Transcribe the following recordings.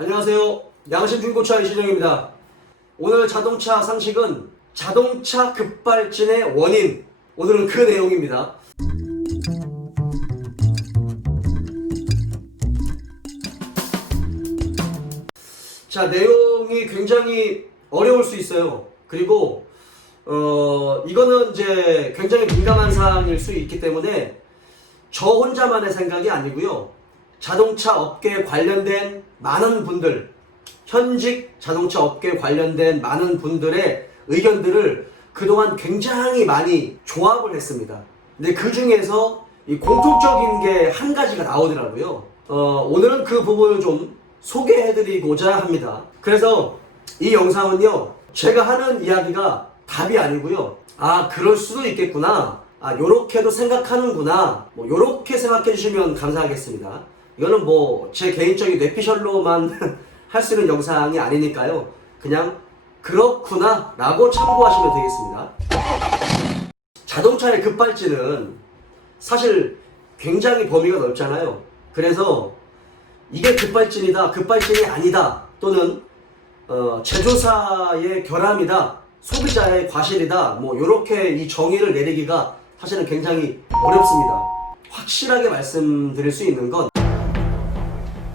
안녕하세요. 양심 중고차 이신영입니다. 오늘 자동차 상식은 자동차 급발진의 원인. 오늘은 그 내용입니다. 자, 내용이 굉장히 어려울 수 있어요. 그리고 이거는 이제 굉장히 민감한 사항일 수 있기 때문에 저 혼자만의 생각이 아니고요. 자동차 업계에 관련된 많은 분들, 현직 자동차 업계에 관련된 많은 분들의 의견들을 그동안 굉장히 많이 조합을 했습니다. 근데 그 중에서 이 공통적인 게 한 가지가 나오더라고요. 오늘은 그 부분을 좀 소개해드리고자 합니다. 그래서 이 영상은요, 제가 하는 이야기가 답이 아니고요. 아, 그럴 수도 있겠구나. 아, 요렇게도 생각하는구나. 뭐 요렇게 생각해 주시면 감사하겠습니다. 이거는 뭐 제 개인적인 뇌피셜로만 할 수 있는 영상이 아니니까요. 그냥 그렇구나 라고 참고하시면 되겠습니다. 자동차의 급발진은 사실 굉장히 범위가 넓잖아요. 그래서 이게 급발진이다, 급발진이 아니다, 또는 제조사의 결함이다, 소비자의 과실이다, 뭐 요렇게 이 정의를 내리기가 사실은 굉장히 어렵습니다. 확실하게 말씀드릴 수 있는 건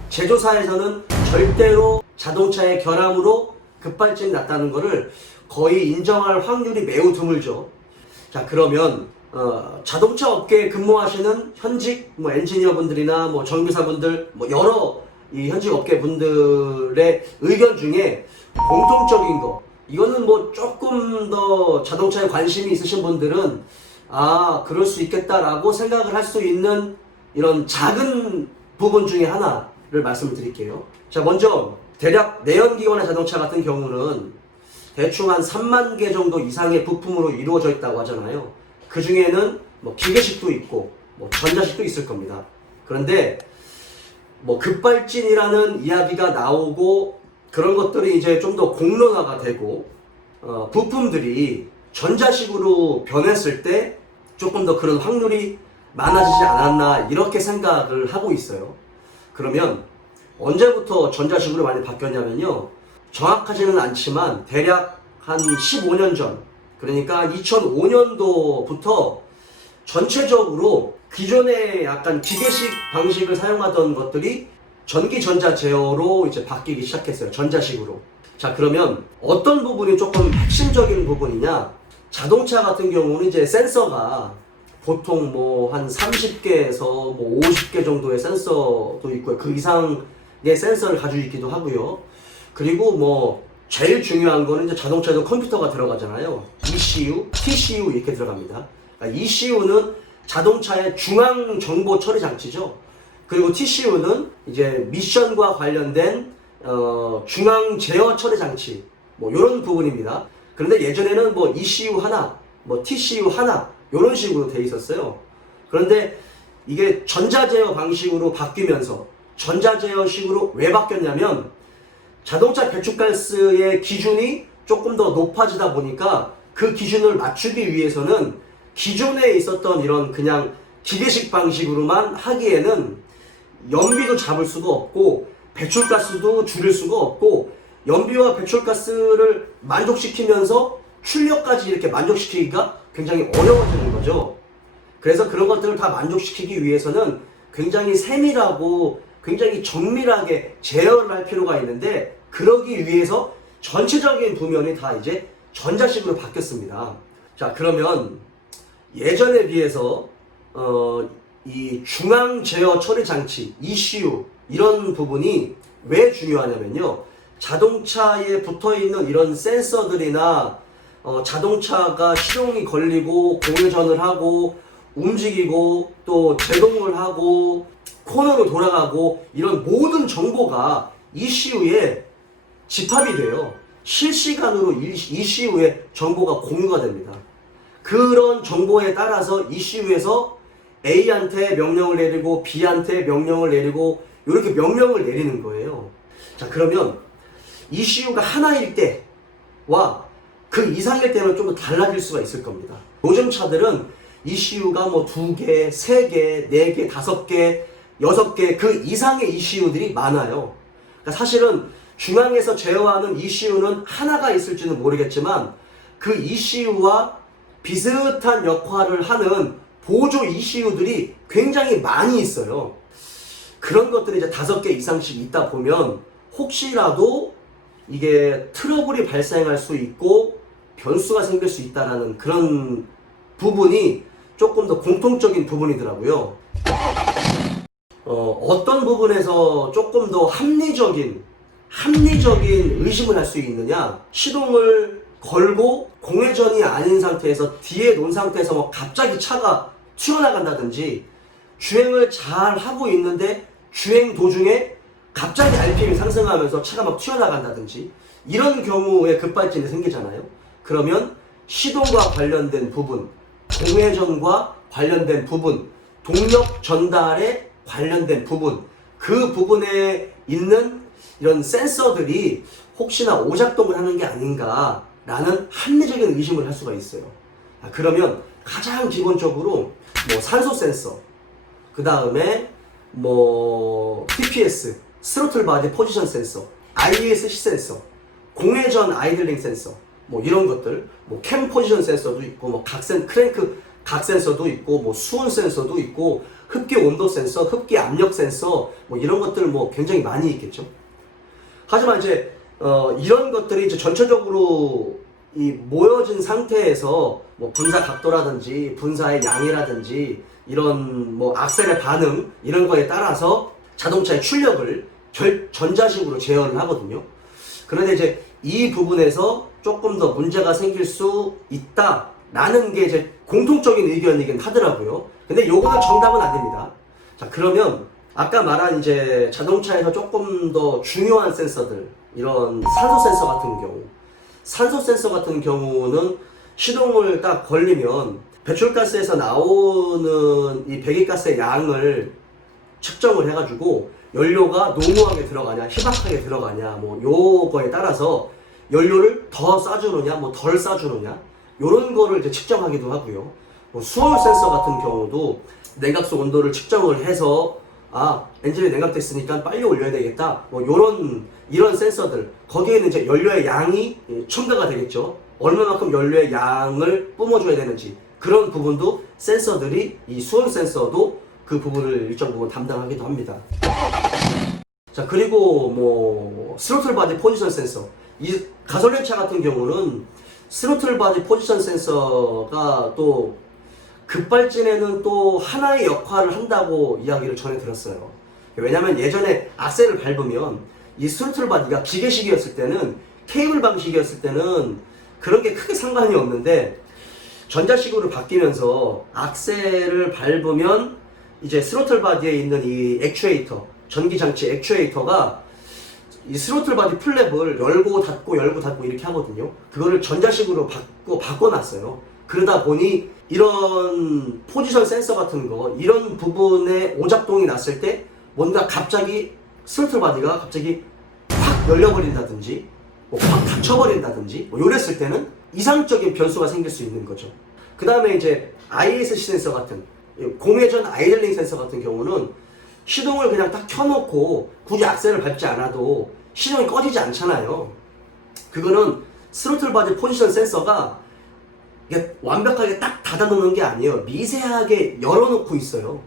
제조사에서는 절대로 자동차의 결함으로 급발진이 났다는 것을 거의 인정할 확률이 매우 드물죠. 자, 그러면 자동차 업계에 근무하시는 현직 뭐 엔지니어분들이나 뭐 정비사분들, 뭐 여러 이 현직 업계 분들의 의견 중에 공통적인 거, 이거는 뭐 조금 더 자동차에 관심이 있으신 분들은 아, 그럴 수 있겠다라고 생각을 할 수 있는 이런 작은 부분 중에 하나를 말씀을 드릴게요. 자, 먼저 대략 내연기관의 자동차 같은 경우는 대충 한 3만 개 정도 이상의 부품으로 이루어져 있다고 하잖아요. 그 중에는 뭐 기계식도 있고 뭐 전자식도 있을 겁니다. 그런데 뭐 급발진이라는 이야기가 나오고 그런 것들이 이제 좀 더 공론화가 되고 부품들이 전자식으로 변했을 때 조금 더 그런 확률이 많아지지 않았나 이렇게 생각을 하고 있어요. 그러면 언제부터 전자식으로 많이 바뀌었냐면요, 정확하지는 않지만 대략 한 15년 전, 그러니까 2005년도부터 전체적으로 기존의 약간 기계식 방식을 사용하던 것들이 전기 전자 제어로 이제 바뀌기 시작했어요. 전자식으로. 자, 그러면 어떤 부분이 조금 핵심적인 부분이냐? 자동차 같은 경우는 이제 센서가 보통 뭐 한 30개에서 뭐 50개 정도의 센서도 있고요. 그 이상의 센서를 가지고 있기도 하고요. 그리고 뭐 제일 중요한 거는 이제 자동차에도 컴퓨터가 들어가잖아요. ECU, TCU 이렇게 들어갑니다. 그러니까 ECU는 자동차의 중앙 정보 처리 장치죠. 그리고 TCU는 이제 미션과 관련된 중앙 제어 처리 장치, 뭐 이런 부분입니다. 그런데 예전에는 뭐 ECU 하나, 뭐 TCU 하나 이런 식으로 돼 있었어요. 그런데 이게 전자제어 방식으로 바뀌면서 전자제어식으로 왜 바뀌었냐면 자동차 배출가스의 기준이 조금 더 높아지다 보니까 그 기준을 맞추기 위해서는 기존에 있었던 이런 그냥 기계식 방식으로만 하기에는 연비도 잡을 수가 없고 배출가스도 줄일 수가 없고 연비와 배출가스를 만족시키면서 출력까지 이렇게 만족시키기가 굉장히 어려워지는 거죠. 그래서 그런 것들을 다 만족시키기 위해서는 굉장히 세밀하고 굉장히 정밀하게 제어를 할 필요가 있는데 그러기 위해서 전체적인 부면이 다 이제 전자식으로 바뀌었습니다. 자, 그러면 예전에 비해서 이 중앙 제어 처리 장치 ECU 이런 부분이 왜 중요하냐면요, 자동차에 붙어있는 이런 센서들이나 자동차가 시동이 걸리고 공회전을 하고 움직이고 또 제동을 하고 코너로 돌아가고 이런 모든 정보가 ECU에 집합이 돼요. 실시간으로 ECU에 정보가 공유가 됩니다. 그런 정보에 따라서 ECU에서 A한테 명령을 내리고 B한테 명령을 내리고 이렇게 명령을 내리는 거예요. 자, 그러면 ECU가 하나일 때와 그 이상일 때는 좀 달라질 수가 있을 겁니다. 요즘 차들은 ECU가 뭐 2개, 3개, 4개, 5개, 6개 그 이상의 ECU들이 많아요. 그러니까 사실은 중앙에서 제어하는 ECU는 하나가 있을지는 모르겠지만 그 ECU와 비슷한 역할을 하는 보조 ECU들이 굉장히 많이 있어요. 그런 것들이 이제 5개 이상씩 있다 보면 혹시라도 이게 트러블이 발생할 수 있고 변수가 생길 수 있다는 그런 부분이 조금 더 공통적인 부분이더라고요. 어떤 부분에서 조금 더 합리적인 의심을 할 수 있느냐, 시동을 걸고 공회전이 아닌 상태에서 뒤에 놓은 상태에서 뭐 갑자기 차가 튀어나간다든지, 주행을 잘 하고 있는데 주행 도중에 갑자기 RPM이 상승하면서 차가 막 튀어나간다든지, 이런 경우에 급발진이 생기잖아요. 그러면 시동과 관련된 부분, 공회전과 관련된 부분, 동력 전달에 관련된 부분, 그 부분에 있는 이런 센서들이 혹시나 오작동을 하는 게 아닌가라는 합리적인 의심을 할 수가 있어요. 그러면 가장 기본적으로 뭐 산소 센서, 그 다음에 뭐 TPS, 스로틀 바디 포지션 센서, ISC 센서, 공회전 아이들링 센서, 뭐 이런 것들, 뭐 캠 포지션 센서도 있고, 뭐 크랭크 각 센서도 있고, 뭐 수온 센서도 있고, 흡기 온도 센서, 흡기 압력 센서, 뭐 이런 것들 뭐 굉장히 많이 있겠죠. 하지만 이제 이런 것들이 이제 전체적으로 이 모여진 상태에서 뭐 분사 각도라든지 분사의 양이라든지 이런 뭐 악셀의 반응 이런 거에 따라서 자동차의 출력을 전자식으로 제어를 하거든요. 그런데 이제 이 부분에서 조금 더 문제가 생길 수 있다라는 게 이제 공통적인 의견이긴 하더라고요. 근데 요거는 정답은 아닙니다. 자, 그러면 아까 말한 이제 자동차에서 조금 더 중요한 센서들, 이런 산소 센서 같은 경우는 시동을 딱 걸리면 배출가스에서 나오는 이 배기가스의 양을 측정을 해가지고 연료가 노무하게 들어가냐, 희박하게 들어가냐, 뭐 요거에 따라서 연료를 더 쏴주느냐, 뭐 덜 쏴주느냐, 요런 거를 이제 측정하기도 하고요. 뭐 수온 센서 같은 경우도 냉각수 온도를 측정을 해서 엔진이 냉각됐으니까 빨리 올려야 되겠다, 뭐 이런 센서들, 거기에는 이제 연료의 양이 첨가가 되겠죠. 얼마만큼 연료의 양을 뿜어줘야 되는지, 그런 부분도 센서들이, 이 수온 센서도 그 부분을 일정 부분 담당하기도 합니다. 자, 그리고 뭐 스로틀 바디 포지션 센서, 이 가솔린차 같은 경우는 스로틀 바디 포지션 센서가 또 급발진에는 또 하나의 역할을 한다고 이야기를 전해 들었어요. 왜냐면 예전에 악셀을 밟으면 이 스로틀 바디가 기계식이었을 때는, 케이블 방식이었을 때는 그런 게 크게 상관이 없는데, 전자식으로 바뀌면서 악셀을 밟으면 이제 스로틀 바디에 있는 이 액추에이터, 전기장치 액추에이터가 이 스로틀 바디 플랩을 열고 닫고 이렇게 하거든요. 그거를 전자식으로 바꿔놨어요. 그러다 보니 이런 포지션 센서 같은 거, 이런 부분에 오작동이 났을 때 뭔가 갑자기 스로틀 바디가 갑자기 확 열려버린다든지, 확 닫혀버린다든지, 요랬을 때는 이상적인 변수가 생길 수 있는 거죠. 그 다음에 이제 ISC 센서 같은, 공회전 아이들링 센서 같은 경우는 시동을 그냥 딱 켜놓고 굳이 악셀을 밟지 않아도 시동이 꺼지지 않잖아요. 그거는 스로틀 바디 포지션 센서가 이게 완벽하게 딱 닫아놓는 게 아니에요. 미세하게 열어놓고 있어요.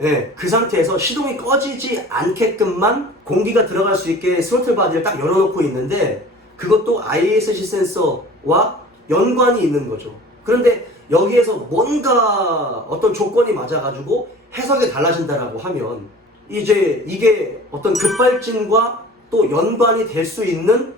예, 그 상태에서 시동이 꺼지지 않게끔만 공기가 들어갈 수 있게 스로틀 바디를 딱 열어놓고 있는데, 그것도 ISC 센서와 연관이 있는 거죠. 그런데 여기에서 뭔가 어떤 조건이 맞아가지고 해석이 달라진다라고 하면 이제 이게 어떤 급발진과 또 연관이 될 수 있는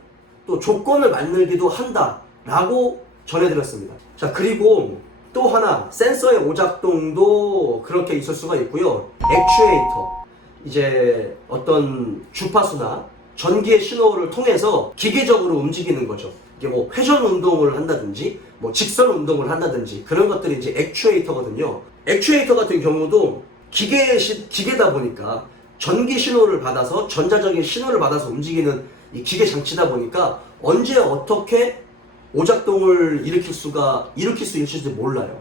또 조건을 만들기도 한다라고 전해드렸습니다. 자, 그리고 또 하나, 센서의 오작동도 그렇게 있을 수가 있고요. 액추에이터, 이제 어떤 주파수나 전기의 신호를 통해서 기계적으로 움직이는 거죠. 이게 뭐 회전 운동을 한다든지, 뭐 직선 운동을 한다든지, 그런 것들이 이제 액추에이터거든요. 액추에이터 같은 경우도 기계다 보니까 전기 신호를 받아서, 전자적인 신호를 받아서 움직이는 이 기계 장치다 보니까 언제 어떻게 오작동을 일으킬 수 있을지 몰라요.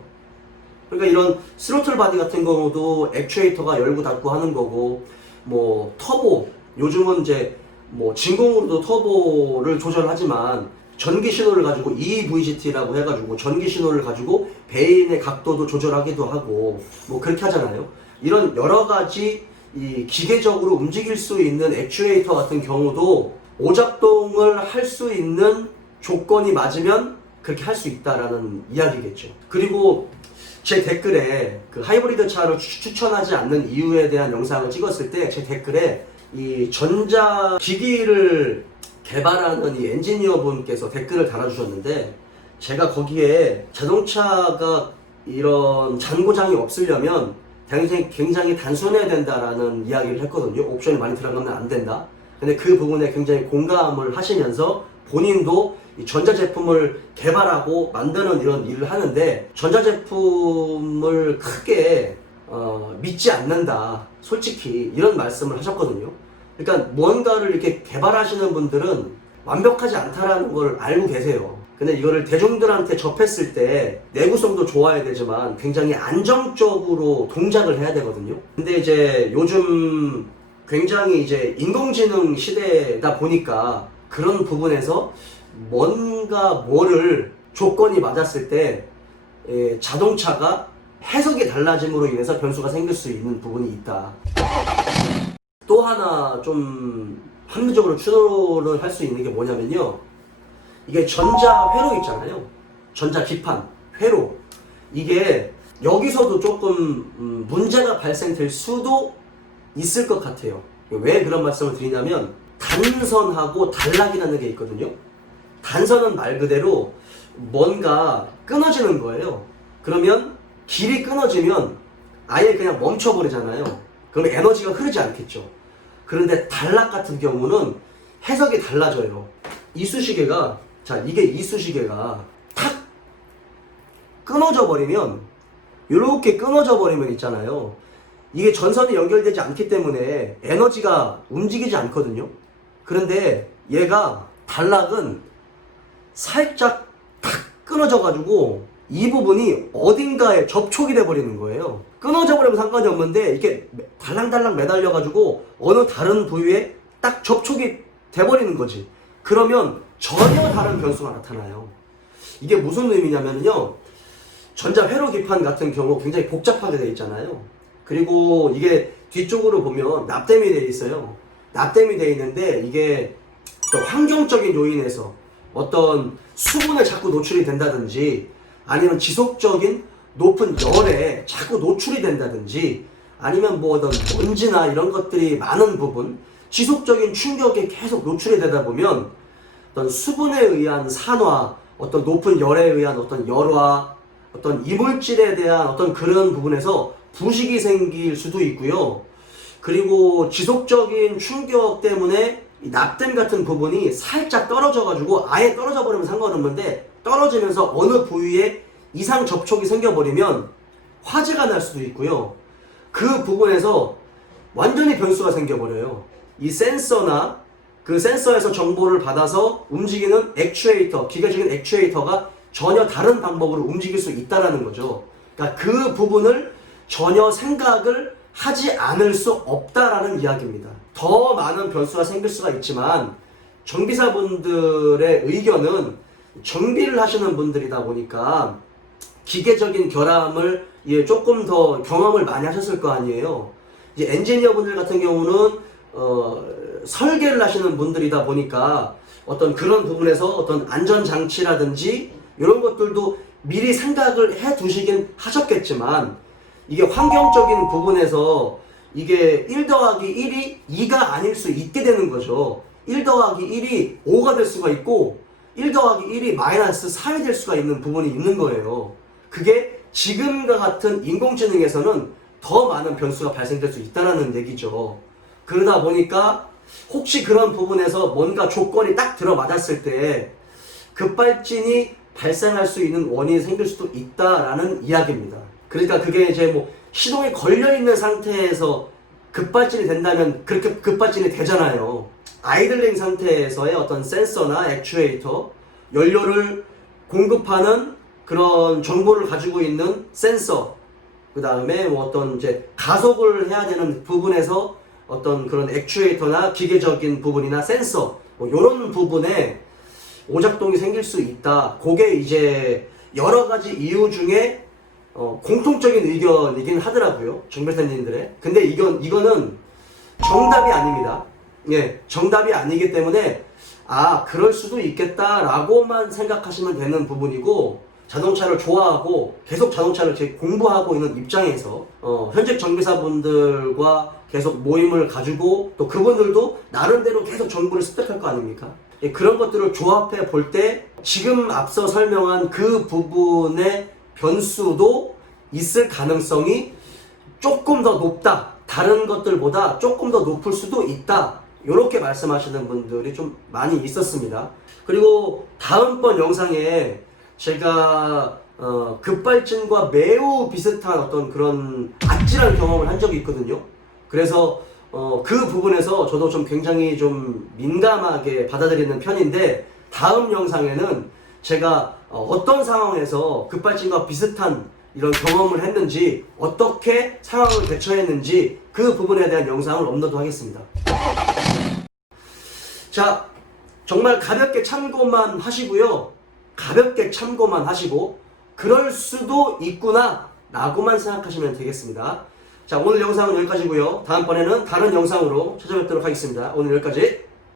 그러니까 이런 스로틀 바디 같은 경우도 액추에이터가 열고 닫고 하는 거고, 뭐 터보, 요즘은 이제 뭐 진공으로도 터보를 조절하지만 전기 신호를 가지고 EVGT라고 해가지고 전기 신호를 가지고 베인의 각도도 조절하기도 하고 뭐 그렇게 하잖아요. 이런 여러 가지 이 기계적으로 움직일 수 있는 액추에이터 같은 경우도 오작동을 할 수 있는 조건이 맞으면 그렇게 할 수 있다라는 이야기겠죠. 그리고 제 댓글에 그 하이브리드 차를 추천하지 않는 이유에 대한 영상을 찍었을 때 제 댓글에 이 전자기기를 개발하는 이 엔지니어 분께서 댓글을 달아주셨는데, 제가 거기에 자동차가 이런 잔고장이 없으려면 굉장히 단순해야 된다라는 이야기를 했거든요. 옵션이 많이 들어가면 안 된다. 근데 그 부분에 굉장히 공감을 하시면서 본인도 이 전자제품을 개발하고 만드는 이런 일을 하는데 전자제품을 크게 믿지 않는다, 솔직히 이런 말씀을 하셨거든요. 그러니까 무언가를 이렇게 개발하시는 분들은 완벽하지 않다라는 걸 알고 계세요. 근데 이거를 대중들한테 접했을 때 내구성도 좋아야 되지만 굉장히 안정적으로 동작을 해야 되거든요. 근데 이제 요즘 굉장히 이제 인공지능 시대다 보니까 그런 부분에서 뭔가 뭐를 조건이 맞았을 때 자동차가 해석이 달라짐으로 인해서 변수가 생길 수 있는 부분이 있다. 또 하나 좀 합리적으로 추론을 할 수 있는 게 뭐냐면요, 이게 전자 회로 있잖아요. 전자 기판 회로, 이게 여기서도 조금 문제가 발생될 수도 있을 것 같아요. 왜 그런 말씀을 드리냐면, 단선하고 단락이라는 게 있거든요. 단선은 말 그대로 뭔가 끊어지는 거예요. 그러면 길이 끊어지면 아예 그냥 멈춰버리잖아요. 그러면 에너지가 흐르지 않겠죠. 그런데 단락 같은 경우는 해석이 달라져요. 이쑤시개가, 자, 이게 이쑤시개가 탁 끊어져 버리면, 이렇게 끊어져 버리면 있잖아요. 이게 전선이 연결되지 않기 때문에 에너지가 움직이지 않거든요. 그런데 얘가, 단락은 살짝 탁 끊어져 가지고 이 부분이 어딘가에 접촉이 돼 버리는 거예요. 끊어져 버리면 상관이 없는데 이렇게 달랑달랑 매달려 가지고 어느 다른 부위에 딱 접촉이 돼 버리는 거지. 그러면 전혀 다른 변수가 나타나요. 이게 무슨 의미냐면요, 전자 회로 기판 같은 경우 굉장히 복잡하게 되어 있잖아요. 그리고 이게 뒤쪽으로 보면 납땜이 되어 있어요. 납땜이 되어 있는데 이게 또 환경적인 요인에서 어떤 수분에 자꾸 노출이 된다든지, 아니면 지속적인 높은 열에 자꾸 노출이 된다든지, 아니면 뭐 어떤 먼지나 이런 것들이 많은 부분, 지속적인 충격에 계속 노출이 되다 보면 어떤 수분에 의한 산화, 어떤 높은 열에 의한 어떤 열화, 어떤 이물질에 대한 어떤 그런 부분에서 부식이 생길 수도 있고요. 그리고 지속적인 충격 때문에 이 납땜 같은 부분이 살짝 떨어져 가지고, 아예 떨어져 버리면 상관없는데 떨어지면서 어느 부위에 이상 접촉이 생겨버리면 화재가 날 수도 있고요. 그 부분에서 완전히 변수가 생겨버려요. 이 센서나 그 센서에서 정보를 받아서 움직이는 액추에이터, 기계적인 액추에이터가 전혀 다른 방법으로 움직일 수 있다는 거죠. 그러니까 그 부분을 전혀 생각을 하지 않을 수 없다라는 이야기입니다. 더 많은 변수가 생길 수가 있지만 정비사분들의 의견은, 정비를 하시는 분들이다 보니까 기계적인 결함을 조금 더 경험을 많이 하셨을 거 아니에요. 이제 엔지니어 분들 같은 경우는 설계를 하시는 분들이다 보니까 어떤 그런 부분에서 어떤 안전장치라든지 이런 것들도 미리 생각을 해 두시긴 하셨겠지만, 이게 환경적인 부분에서 이게 1 더하기 1이 2가 아닐 수 있게 되는 거죠. 1 더하기 1이 5가 될 수가 있고 1 더하기 1이 마이너스 3이 될 수가 있는 부분이 있는 거예요. 그게 지금과 같은 인공지능에서는 더 많은 변수가 발생될 수 있다는 얘기죠. 그러다 보니까 혹시 그런 부분에서 뭔가 조건이 딱 들어맞았을 때 급발진이 발생할 수 있는 원인이 생길 수도 있다라는 이야기입니다. 그러니까 그게 이제 뭐 시동이 걸려있는 상태에서 급발진이 된다면 그렇게 급발진이 되잖아요. 아이들링 상태에서의 어떤 센서나 액추에이터, 연료를 공급하는 그런 정보를 가지고 있는 센서, 그 다음에 뭐 어떤 이제 가속을 해야 되는 부분에서 어떤 그런 액추에이터나 기계적인 부분이나 센서 뭐 이런 부분에 오작동이 생길 수 있다. 그게 이제 여러 가지 이유 중에 공통적인 의견이긴 하더라고요. 정배사님들의. 근데 이거는 정답이 아닙니다. 예, 정답이 아니기 때문에 그럴 수도 있겠다라고만 생각하시면 되는 부분이고, 자동차를 좋아하고 계속 자동차를 공부하고 있는 입장에서 현직 정비사분들과 계속 모임을 가지고 또 그분들도 나름대로 계속 정보를 습득할 거 아닙니까? 예, 그런 것들을 조합해 볼 때 지금 앞서 설명한 그 부분의 변수도 있을 가능성이 조금 더 높다. 다른 것들보다 조금 더 높을 수도 있다. 이렇게 말씀하시는 분들이 좀 많이 있었습니다. 그리고 다음번 영상에 제가 급발진과 매우 비슷한 어떤 그런 아찔한 경험을 한 적이 있거든요. 그래서 그 부분에서 저도 좀 굉장히 좀 민감하게 받아들이는 편인데, 다음 영상에는 제가 어떤 상황에서 급발진과 비슷한 이런 경험을 했는지, 어떻게 상황을 대처했는지 그 부분에 대한 영상을 업로드하겠습니다. 자, 정말 가볍게 참고만 하시고요. 가볍게 참고만 하시고 그럴 수도 있구나 라고만 생각하시면 되겠습니다. 자, 오늘 영상은 여기까지고요. 다음번에는 다른 영상으로 찾아뵙도록 하겠습니다. 오늘 여기까지.